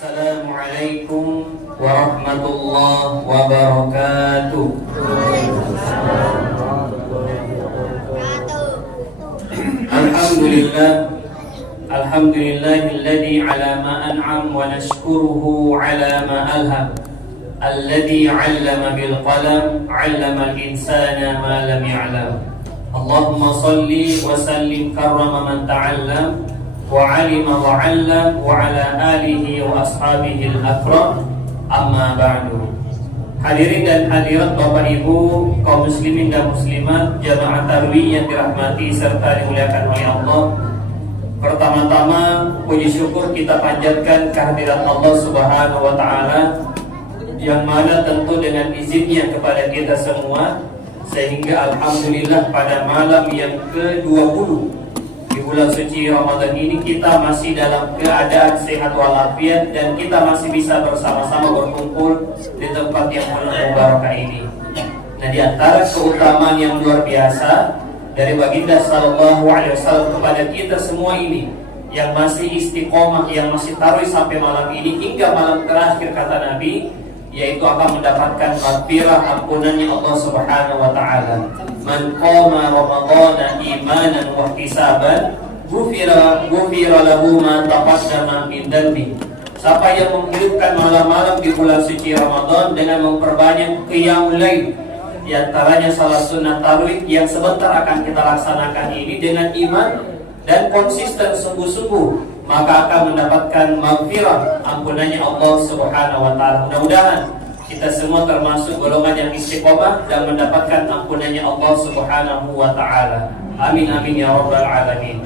Assalamualaikum warahmatullahi wabarakatuh. Alhamdulillahilladzi ala ma an'am wa nashkuruhu ala ma alham. Alladzi 'allama bil qalam 'allama al insana ma lam ya'lam. Allahumma shalli wa sallim karrama man ta'allam wa 'alima wa 'allam wa 'ala alihi wa ashabihi al-akram. Amma ba'du. Hadirin dan hadirat Bapak Ibu, kaum muslimin dan muslimat, jamaah tarwih yang dirahmati serta dimuliakan oleh Allah. Pertama-tama puji syukur kita panjatkan kehadirat Allah Subhanahu wa taala, yang mana tentu dengan izinnya kepada kita semua, sehingga alhamdulillah pada malam yang ke-20 di bulan suci Ramadan ini kita masih dalam keadaan sehat walafiat dan kita masih bisa bersama-sama berkumpul di tempat yang penuh barakah ini. Nah, di antara keutamaan yang luar biasa dari baginda sallallahu alaihi wasallam kepada kita semua ini, yang masih istiqomah, yang masih taruh sampai malam ini hingga malam terakhir kata Nabi, yaitu akan mendapatkan maghfirah, ampunannya Allah Subhanahu wa taala. Man qama ramadhana imanan wa ihtisaban ghufira lahu ma taqaddama min dhanbi. Siapa yang menghidupkan malam-malam di bulan suci Ramadan dengan memperbanyak qiyamul lail, di antaranya salat sunnah tarawih yang sebentar akan kita laksanakan ini, dengan iman dan konsisten sungguh-sungguh, maka akan mendapatkan maghfirah, ampunannya Allah Subhanahu wa taala. Mudah-mudahan kita semua termasuk golongan yang istiqomah dan mendapatkan ampunannya Allah Subhanahu wa taala. Amin amin ya rabbal alamin.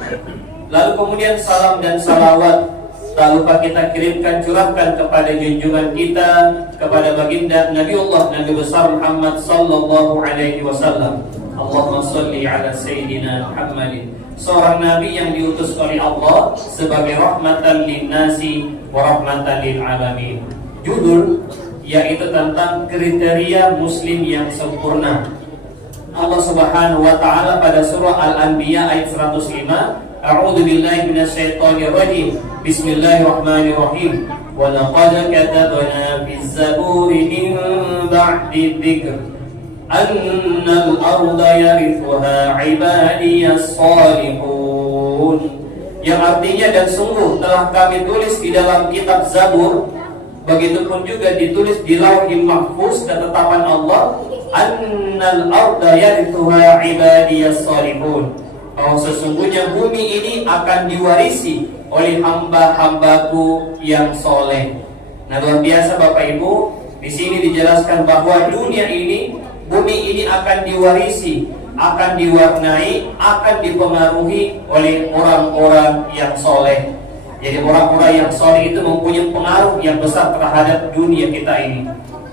Lalu kemudian salam dan salawat tak lupa kita kirimkan, curahkan kepada junjungan kita, kepada baginda Nabiullah Nabi besar Muhammad sallallahu alaihi wasallam. Allahumma shalli ala sayyidina Muhammadin, seorang nabi yang diutus oleh Allah sebagai rahmatan linnasi wa rahmatan lil alamin. Judul yaitu tentang kriteria muslim yang sempurna. Allah Subhanahu wa taala pada surah Al-Anbiya ayat 105, A'udzu billahi minasyaitonir rajim. Bismillahirrahmanirrahim. Wa laqad katabna fis zaburi min ba'di dzikr annal arda yarithuha 'ibadiyas salihun. Yang artinya, dan sungguh telah kami tulis di dalam kitab Zabur, begitupun juga ditulis di Lauhul Mahfuz, ketetapan Allah, annal arda yarithuha 'ibadiyas salihun, bahwa sesungguhnya bumi ini akan diwarisi oleh hamba-hambaku yang soleh. Nah, luar biasa Bapak Ibu, di sini dijelaskan bahwa dunia ini, bumi ini akan diwarisi, akan diwarnai, akan dipengaruhi oleh orang-orang yang soleh. Jadi orang-orang yang soleh itu mempunyai pengaruh yang besar terhadap dunia kita ini.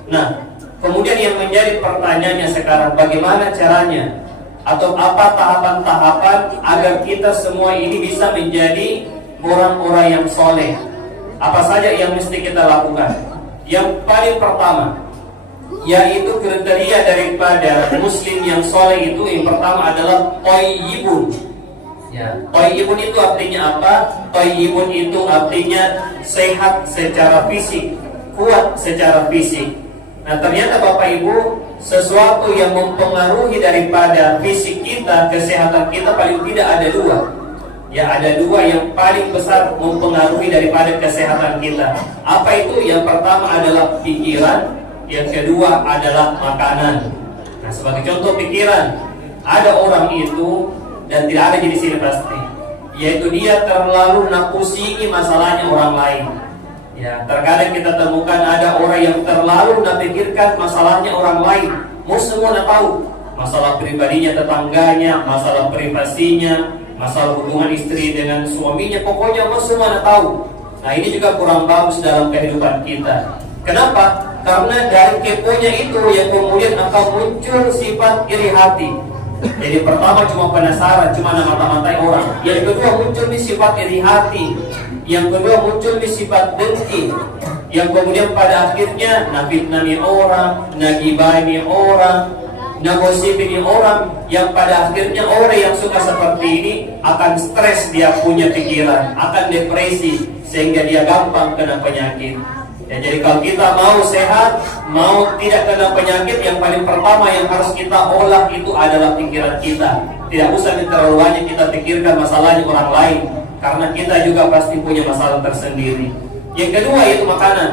Nah, kemudian yang menjadi pertanyaannya sekarang, bagaimana caranya? Atau apa tahapan-tahapan agar kita semua ini bisa menjadi orang-orang yang soleh? Apa saja yang mesti kita lakukan? Yang paling pertama, yaitu kriteria daripada muslim yang soleh itu, yang pertama adalah thayyibun. Ya, thayyibun itu artinya apa? Thayyibun itu artinya sehat secara fisik, kuat secara fisik. Nah, ternyata Bapak Ibu, sesuatu yang mempengaruhi daripada fisik kita, kesehatan kita, paling tidak ada dua. Ya, ada dua yang paling besar mempengaruhi daripada kesehatan kita. Apa itu? Yang pertama adalah pikiran, yang kedua adalah makanan. Nah, sebagai contoh pikiran, ada orang itu, dan tidak ada di sini pasti, yaitu dia terlalu nakusingi masalahnya orang lain. Ya, terkadang kita temukan ada orang yang terlalu napikirkan masalahnya orang lain. Mau semua tahu masalah pribadinya tetangganya, masalah privasinya, masalah hubungan istri dengan suaminya, pokoknya mau semua tahu. Nah, ini juga kurang bagus dalam kehidupan kita. Kenapa? Karena dari keponya itu yang kemudian akan muncul sifat iri hati. Jadi pertama cuma penasaran, cuma mata-matai orang. Yang kedua muncul di sifat iri hati. Yang kedua muncul di sifat dengki. Yang kemudian pada akhirnya nafitnani orang, nagibani orang. Nagosipin orang yang pada akhirnya orang yang suka seperti ini akan stres, dia punya pikiran, akan depresi, sehingga dia gampang kena penyakit. Ya, jadi kalau kita mau sehat, mau tidak kena penyakit, yang paling pertama yang harus kita olah itu adalah pikiran kita. Tidak usah terlalu banyak kita pikirkan masalahnya orang lain, karena kita juga pasti punya masalah tersendiri. Yang kedua itu makanan.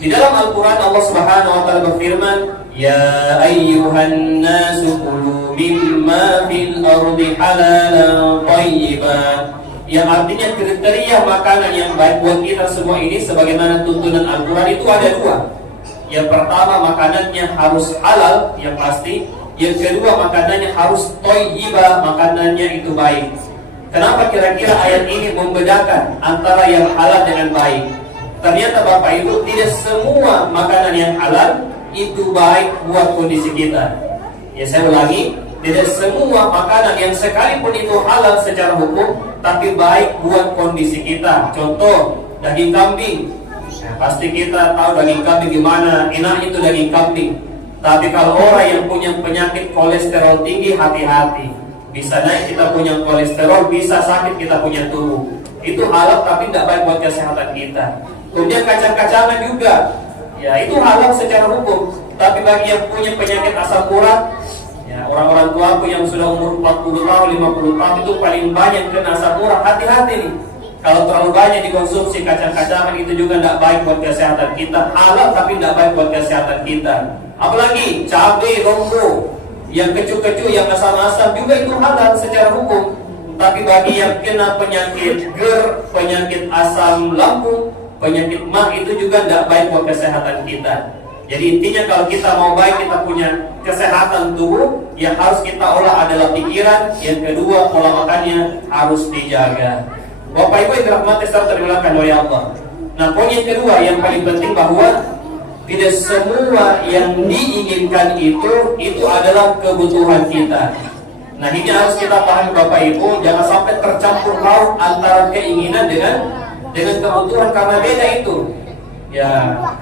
Di dalam Al-Quran Allah Subhanahu wa Ta'ala berfirman, Ya ayyuhan nasu kulu mimma fil ardi halalan thayyiban. Yang artinya kriteria makanan yang baik buat kita semua ini sebagaimana tuntunan Al-Quran itu ada dua. Yang pertama, makanannya harus halal, yang pasti. Yang kedua, makanannya harus thayyibah, makanannya itu baik. Kenapa kira-kira ayat ini membedakan antara yang halal dengan baik? Ternyata Bapak Ibu, tidak semua makanan yang halal itu baik buat kondisi kita. Ya, saya ulangi, tidak semua makanan yang sekalipun itu halal secara hukum, tapi baik buat kondisi kita. Contoh, daging kambing. Nah, pasti kita tahu daging kambing gimana enaknya itu daging kambing. Tapi kalau orang yang punya penyakit kolesterol tinggi, hati-hati. Bisa naik kita punya kolesterol, bisa sakit kita punya tubuh. Itu halal tapi tidak baik buat kesehatan kita. Kemudian kacang-kacangan juga. Ya, itu halal secara hukum, tapi bagi yang punya penyakit asam urat, ya, orang-orang tua aku yang sudah umur 40 tahun, 50 tahun itu paling banyak kena asam urat. Hati-hati nih. Kalau terlalu banyak dikonsumsi kacang-kacangan itu juga tidak baik buat kesehatan kita. Halal tapi tidak baik buat kesehatan kita. Apalagi cabai, lombok, yang kecu-kecu, yang asam-asam juga itu halal secara hukum. Tapi bagi yang kena penyakit GERD, penyakit asam lambung, penyakit mah, itu juga tidak baik buat kesehatan kita. Jadi intinya kalau kita mau baik, kita punya kesehatan tubuh, yang harus kita olah adalah pikiran. Yang kedua, pola makannya harus dijaga. Bapak Ibu yang dirahmati serta dimuliakan oleh Allah. Nah, poin yang kedua yang paling penting bahwa tidak semua yang diinginkan itu adalah kebutuhan kita. Nah, ini harus kita pahami Bapak Ibu, jangan sampai tercampur baur antara keinginan dengan kebutuhan, karena beda itu. Ya,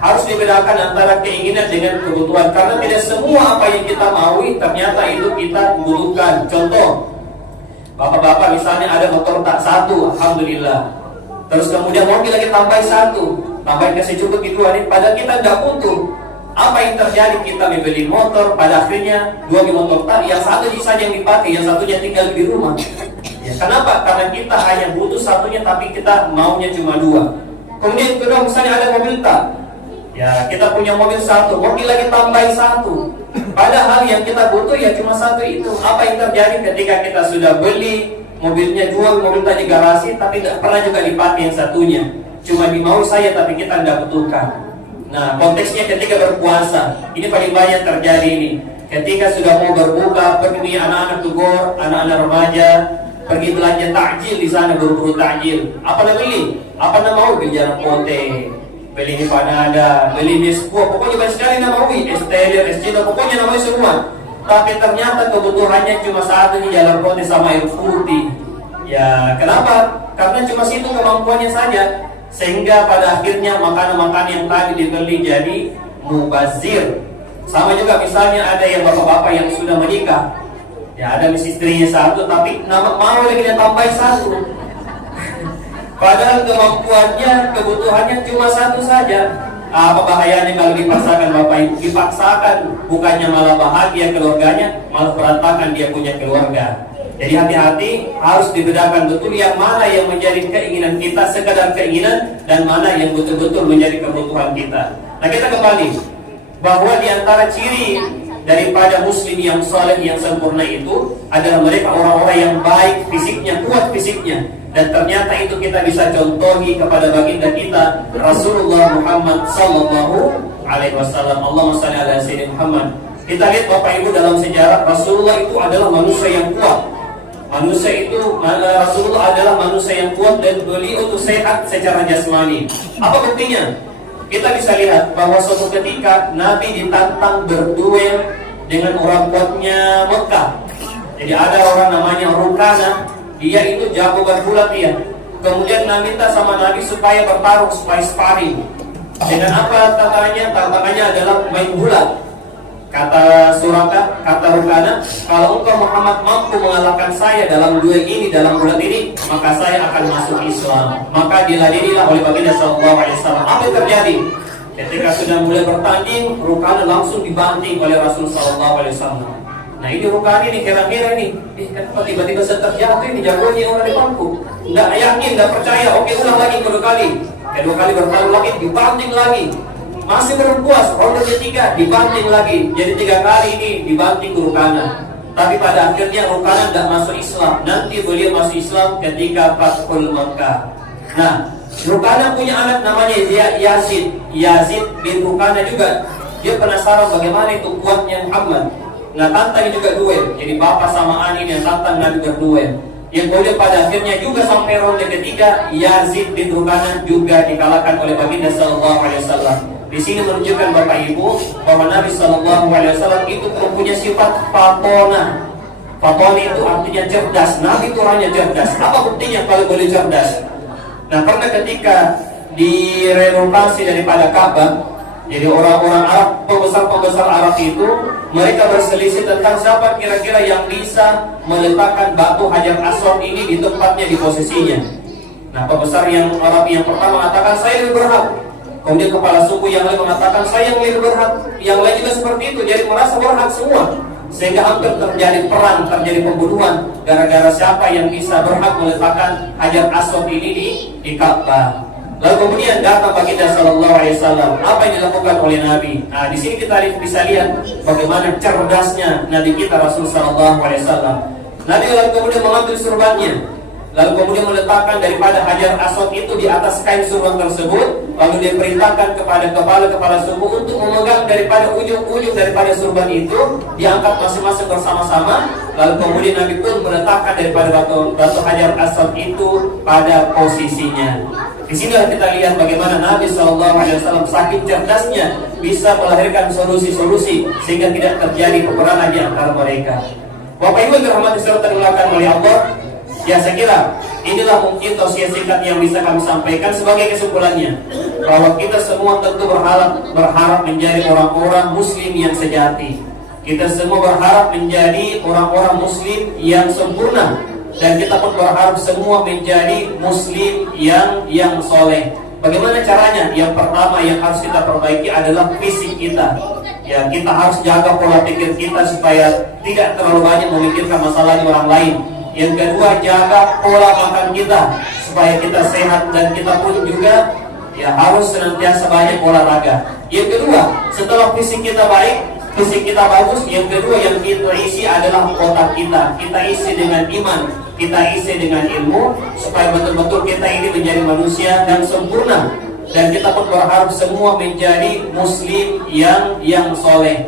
harus dibedakan antara keinginan dengan kebutuhan, karena tidak semua apa yang kita maui ternyata itu kita butuhkan. Contoh, bapak-bapak misalnya ada motor tak satu, alhamdulillah. Terus kemudian mobil lagi tambah satu, tambahin kasih cukup gitu, padahal kita tidak butuh. Apa yang terjadi? Kita membeli motor, pada akhirnya dua motor tak, yang satu saja yang dipakai, yang satunya tinggal di rumah. Ya, kenapa? Karena kita hanya butuh satunya, tapi kita maunya cuma dua. Kemudian kedua, misalnya ada mobil tak, ya kita punya mobil satu, mobil lagi tambahin satu. Padahal yang kita butuh ya cuma satu itu. Apa yang terjadi ketika kita sudah beli mobilnya, jual mobil tadi garasi, tapi tidak pernah juga dipakai yang satunya. Cuma dimau saya, tapi kita tidak butuhkan. Nah, konteksnya ketika berpuasa, ini paling banyak terjadi ini. Ketika sudah mau berbuka, pergi anak-anak tugor, anak-anak remaja, pergi belanja takjil di sana, buru-buru takjil. Apa nak beli? Apa nak mau? Beli jalan pote, beli di panada, beli Nesquik, pokoknya banyak sekali nak mau. Esteller, Escino, pokoknya nak mau semua. Tapi ternyata kebutuhannya cuma satu, di jalan pote sama air putih. Ya, kenapa? Karena cuma situ kemampuannya saja. Sehingga pada akhirnya makanan-makanan yang tadi dibeli jadi mubazir. Sama juga misalnya ada yang bapak-bapak yang sudah menikah, ya ada istrinya satu, tapi mau lagi dia tambah satu. Padahal kemampuannya, kebutuhannya cuma satu saja. Apa bahayanya kalau dipaksakan Bapak Ibu? Dipaksakan, bukannya malah bahagia keluarganya, malah berantakan dia punya keluarga. Jadi hati-hati, harus dibedakan betul yang mana yang menjadi keinginan kita, sekadar keinginan, dan mana yang betul-betul menjadi kebutuhan kita. Nah, kita kembali bahwa di antara ciri daripada muslim yang saleh, yang sempurna itu adalah mereka orang-orang yang baik fisiknya, kuat fisiknya. Dan ternyata itu kita bisa contohi kepada baginda kita Rasulullah Muhammad sallallahu alaihi wasallam. Allahumma shalli ala sayyidina Muhammad. Kita lihat Bapak Ibu dalam sejarah, Rasulullah itu adalah manusia yang kuat. Rasulullah adalah manusia yang kuat dan beliau itu sehat secara jasmani. Apa buktinya? Kita bisa lihat bahwa suatu ketika Nabi ditantang berduel dengan orang kuatnya Mekah. Jadi ada orang namanya Rukana, dia itu jago bergulat dia. Kemudian Nabi minta sama Nabi supaya bertarung, supaya sparring. Dengan apa tantangannya? Tantangannya adalah main gulat. Kata Suraka, kata Rukana, kalau engkau Muhammad mampu mengalahkan saya dalam duel ini, dalam bulan ini, maka saya akan masuk Islam. Maka diladenilah oleh baginda sallallahu alaihi wasallam. Apa yang terjadi? Ketika sudah mulai bertanding, Rukana langsung dibanting oleh Rasul sallallahu alaihi wasallam. Nah ini Rukana ini kira-kira ini, kenapa tiba-tiba terjatuh ini jagonya orang di pangku? Nggak yakin, nggak percaya. Oke, ulang lagi kedua kali. Kedua kali bertarung lagi, dibanting lagi. Masih belum puas, ronde ketiga dibanting lagi. Jadi 3 kali ini dibanting ke Rukana. Tapi pada akhirnya Rukana tidak masuk Islam. Nanti beliau masuk Islam ketika Fathul Makkah. Nah, Rukana punya anak namanya Yazid. Yazid bin Rukana juga. Dia penasaran bagaimana itu kuatnya Muhammad. Nah, tantang juga duel. Jadi bapak sama anak yang tantang Nabi berduel. Yang kemudian pada akhirnya juga sampai ronde ketiga, Yazid bin Rukana juga dikalahkan oleh baginda sallallahu alaihi wasallam. Di sini menunjukkan Bapak Ibu bahwa Nabi sallallahu alaihi wasallam itu mempunyai sifat fatona. Fatona itu artinya cerdas. Nabi itu orangnya cerdas. Apa buktinya kalau boleh cerdas? Nah, pernah ketika direnovasi daripada Ka'bah, jadi orang-orang Arab, pembesar-pembesar Arab itu, mereka berselisih tentang siapa kira-kira yang bisa meletakkan batu Hajar Aswad ini di tempatnya, di posisinya. Nah, pembesar yang Arab yang pertama mengatakan saya lebih berhak. Kemudian kepala suku yang lain mengatakan saya yang lebih berhak. Yang lain juga seperti itu, jadi merasa berhak semua. Sehingga hampir terjadi perang, terjadi pembunuhan gara-gara siapa yang bisa berhak meletakkan Hajar Aswad ini di Ka'bah. Lalu kemudian datang baginda sallallahu alaihi wasallam. Apa yang dilakukan oleh Nabi? Nah, di sini kita bisa lihat bagaimana cerdasnya Nabi kita Rasul sallallahu alaihi wasallam. Nabi lalu kemudian mengambil surbannya, lalu kemudian meletakkan daripada Hajar Aswad itu di atas kain surban tersebut. Lalu dia perintahkan kepada kepala suku untuk memegang daripada ujung-ujung daripada surban itu, diangkat masing-masing bersama-sama. Lalu kemudian Nabi pun meletakkan daripada batu Hajar Aswad itu pada posisinya. Di sini kita lihat bagaimana Nabi SAW saking cerdasnya bisa melahirkan solusi-solusi sehingga tidak terjadi peperangan di antara mereka. Bapak Ibu yang dirahmati serta dimuliakan oleh Allah, ya saya kira inilah mungkin tausiah singkat yang bisa kami sampaikan sebagai kesimpulannya, bahwa kita semua tentu berharap menjadi orang-orang Muslim yang sejati. Kita semua berharap menjadi orang-orang Muslim yang sempurna. Dan kita pun berharap semua menjadi Muslim yang soleh. Bagaimana caranya? Yang pertama yang harus kita perbaiki adalah fisik kita. Ya, kita harus jaga pola pikir kita supaya tidak terlalu banyak memikirkan masalah orang lain. Yang kedua, jaga pola makan kita supaya kita sehat, dan kita pun juga ya harus senantiasa banyak olahraga. Yang kedua, setelah fisik kita baik, fisik kita bagus, yang kedua yang kita isi adalah otak kita. Kita isi dengan iman, kita isi dengan ilmu, supaya betul-betul kita ini menjadi manusia yang sempurna. Dan kita pun berharap semua menjadi Muslim yang soleh.